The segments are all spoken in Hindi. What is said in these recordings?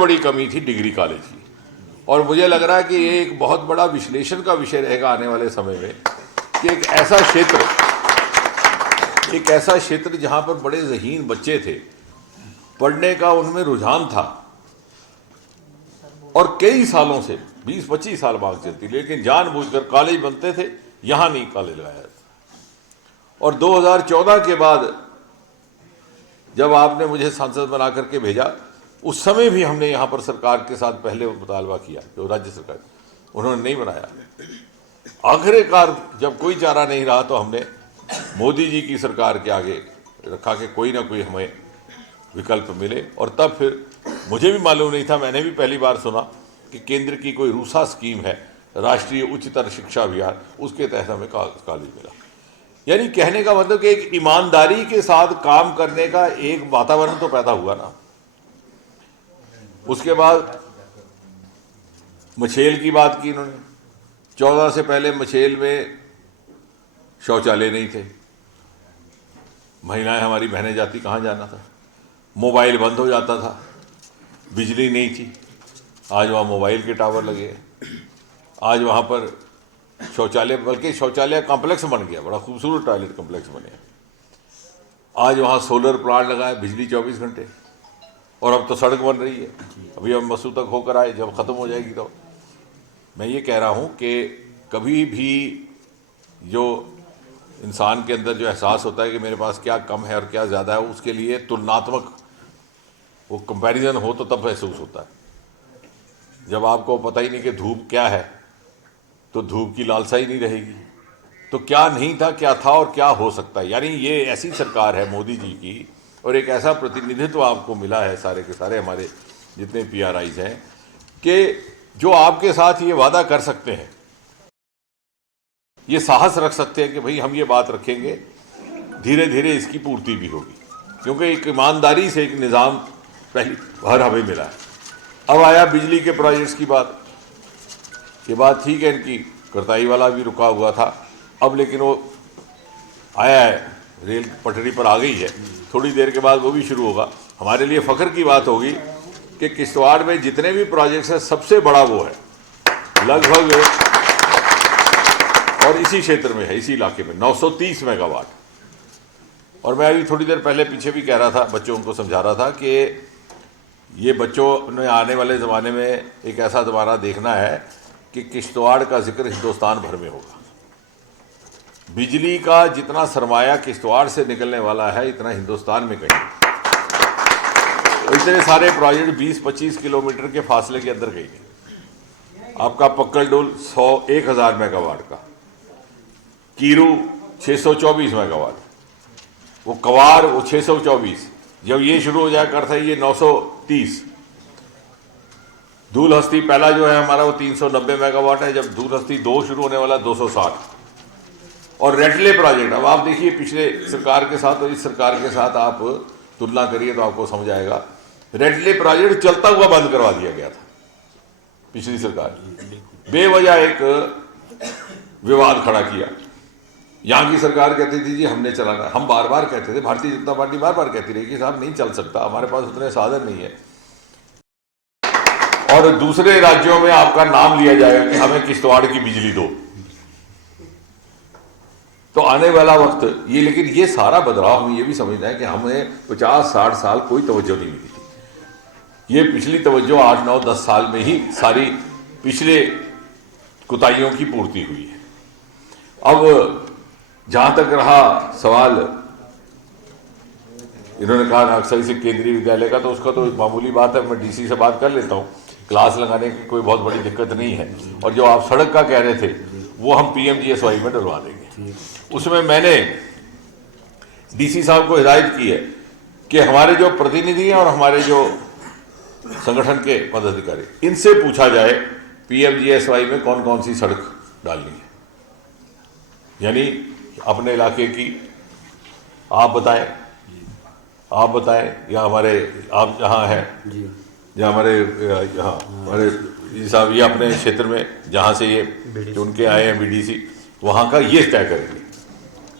बड़ी कमी थी डिग्री कॉलेज की। और मुझे लग रहा है कि ये एक बहुत बड़ा विश्लेषण का विषय रहेगा आने वाले समय में कि एक ऐसा क्षेत्र जहां पर बड़े ज़हीन बच्चे थे, पढ़ने का उनमें रुझान था और कई सालों से 20-25 साल बाद चलती, लेकिन जानबूझकर कॉलेज बनते थे, यहां नहीं कॉलेज लगाया था। और 2014 के बाद जब आपने मुझे सांसद बना करके भेजा, उस समय भी हमने यहाँ पर सरकार के साथ पहले मुतालबा किया, जो राज्य सरकार, उन्होंने नहीं बनाया। आखिरकार जब कोई चारा नहीं रहा तो हमने मोदी जी की सरकार के आगे रखा कि कोई ना कोई हमें विकल्प मिले। और तब फिर मुझे भी मालूम नहीं था, मैंने भी पहली बार सुना कि केंद्र की कोई रूसा स्कीम है, राष्ट्रीय उच्चतर शिक्षा अभियान, उसके तहत हमें कॉलेज मिला। यानी कहने का मतलब कि एक ईमानदारी के साथ काम करने का एक वातावरण तो पैदा हुआ ना। उसके बाद मछेल की बात की इन्होंने। 14 से पहले मछेल में शौचालय नहीं थे, महिलाएं हमारी बहनें जाती कहाँ जाना था, मोबाइल बंद हो जाता था, बिजली नहीं थी। आज वहाँ मोबाइल के टावर लगे हैं, आज वहाँ पर शौचालय, बल्कि शौचालय कॉम्प्लेक्स बन गया, बड़ा खूबसूरत टॉयलेट कॉम्प्लेक्स बने। आज वहाँ सोलर प्लांट लगा है, बिजली 24 घंटे। और अब तो सड़क बन रही है, अभी हम मसूद तक होकर आए, जब ख़त्म हो जाएगी तो। मैं ये कह रहा हूँ कि कभी भी जो इंसान के अंदर जो एहसास होता है कि मेरे पास क्या कम है और क्या ज़्यादा है, उसके लिए तुलनात्मक वो कंपैरिजन हो तो तब महसूस होता है। जब आपको पता ही नहीं कि धूप क्या है तो धूप की लालसा ही नहीं रहेगी, तो क्या नहीं था क्या था और क्या हो सकता है। यानी ये ऐसी सरकार है मोदी जी की, और एक ऐसा प्रतिनिधित्व आपको मिला है सारे के सारे हमारे जितने PRIs हैं, कि जो आपके साथ ये वादा कर सकते हैं, ये साहस रख सकते हैं कि भाई हम ये बात रखेंगे, धीरे धीरे इसकी पूर्ति भी होगी, क्योंकि एक ईमानदारी से एक निज़ाम पहली बार हमें मिला है। अब आया बिजली के प्रोजेक्ट्स की बात। ये बात ठीक है, इनकी करताई वाला भी रुका हुआ था, अब लेकिन वो आया है, रेल पटरी पर आ गई है, थोड़ी देर के बाद वो भी शुरू होगा। हमारे लिए फ़ख्र की बात होगी कि किश्तवाड़ में जितने भी प्रोजेक्ट्स हैं सबसे बड़ा वो है लगभग, और इसी क्षेत्र में है, इसी इलाके में 930 मेगावाट। और मैं अभी थोड़ी देर पहले पीछे भी कह रहा था, बच्चों को समझा रहा था कि ये बच्चों ने आने वाले ज़माने में एक ऐसा ज़माना देखना है कि किश्तवाड़ का जिक्र हिंदुस्तान भर में होगा। बिजली का जितना सरमाया किश्तवाड़ से निकलने वाला है, इतना हिंदुस्तान में कहीं। तो इतने सारे प्रोजेक्ट 20-25 किलोमीटर के फासले के अंदर गई। आपका पक्कल डोल 1000 मेगावाट का, कीरू 624 मेगावाट, वो कवार वो 624, जब ये शुरू हो जाया करता है ये 930। धूल हस्ती पहला जो है हमारा वो 390 मेगावाट है, जब धूल हस्ती 2 शुरू होने वाला 260। और रेटले प्रोजेक्ट, अब आप देखिए पिछले सरकार के साथ और इस सरकार के साथ आप तुलना करिए तो आपको समझ आएगा। रेटले प्रोजेक्ट चलता हुआ बंद करवा दिया गया था पिछली सरकार, बेवजह एक विवाद खड़ा किया। यहाँ की सरकार कहती थी जी हमने चलाना, हम बार बार कहते थे, भारतीय जनता पार्टी बार बार कहती रही कि साहब नहीं चल सकता, हमारे पास उतने साधन नहीं है। और दूसरे राज्यों में आपका नाम लिया जाएगा कि हमें किश्तवाड़ की बिजली दो, तो आने वाला वक्त ये, लेकिन ये सारा बदलाव हमें ये भी समझना है कि हमें 50-60 साल कोई तवज्जो नहीं मिली थी। ये पिछली तवज्जो 8-9-10 साल में ही सारी पिछले कुताहियों की पूर्ति हुई है। अब जहां तक रहा सवाल, इन्होंने कहा नक्सली से केंद्रीय विद्यालय का, तो उसका तो मामूली बात है, मैं DC से बात कर लेता हूँ, क्लास लगाने की कोई बहुत बड़ी दिक्कत नहीं है। और जो आप सड़क का कह रहे थे वो हम PMGSY में डलवा देंगे। उसमें मैंने DC साहब को हिदायत की है कि हमारे जो प्रतिनिधि हैं और हमारे जो संगठन के पदाधिकारी, इनसे पूछा जाए PMGSY में कौन कौन सी सड़क डालनी है, यानी अपने इलाके की आप बताएं या हमारे आप जहाँ हैं, जहाँ हमारे यहाँ हमारे साहब ये अपने क्षेत्र में जहाँ से ये जो उनके आए हैं BDC, वहाँ का ये तय करेंगे,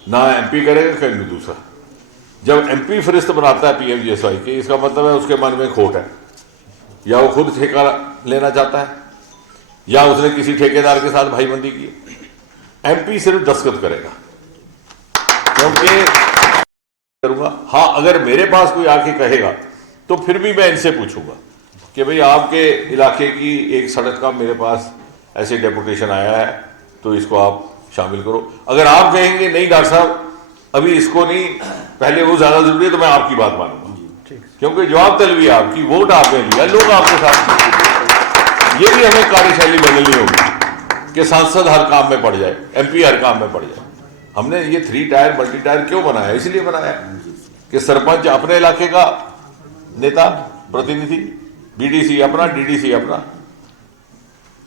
ना MP करेगा कहीं दूसरा। जब MP फरिश्त बनाता है PMGSY के, इसका मतलब है उसके मन में खोट है, या वो खुद ठेका लेना चाहता है, या उसने किसी ठेकेदार के साथ भाईबंदी की है। एमपी सिर्फ दस्तखत करेगा, क्योंकि करूंगा। हाँ, अगर मेरे पास कोई आके कहेगा तो फिर भी मैं इनसे पूछूंगा कि भाई आपके इलाके की एक सड़क का मेरे पास ऐसे डेपुटेशन आया है, तो इसको आप शामिल करो। अगर आप कहेंगे नहीं डॉक्टर साहब अभी इसको नहीं, पहले वो ज्यादा जरूरी है, तो मैं आपकी बात मानूंगा, क्योंकि जवाब तलबी आपकी, वोट आपने लिया, लोग आपके साथ। ये भी हमें कार्यशैली बदलनी होगी कि सांसद हर काम में पड़ जाए, एमपी हर काम में पड़ जाए। हमने ये 3 टायर मल्टी टायर क्यों बनाया? इसलिए बनाया कि सरपंच अपने इलाके का नेता प्रतिनिधि, बीडीसी अपना, डीडीसी अपना।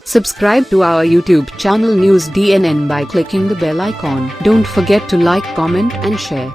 Subscribe to our YouTube channel News DNN by clicking the bell icon. Don't forget to like, comment and share.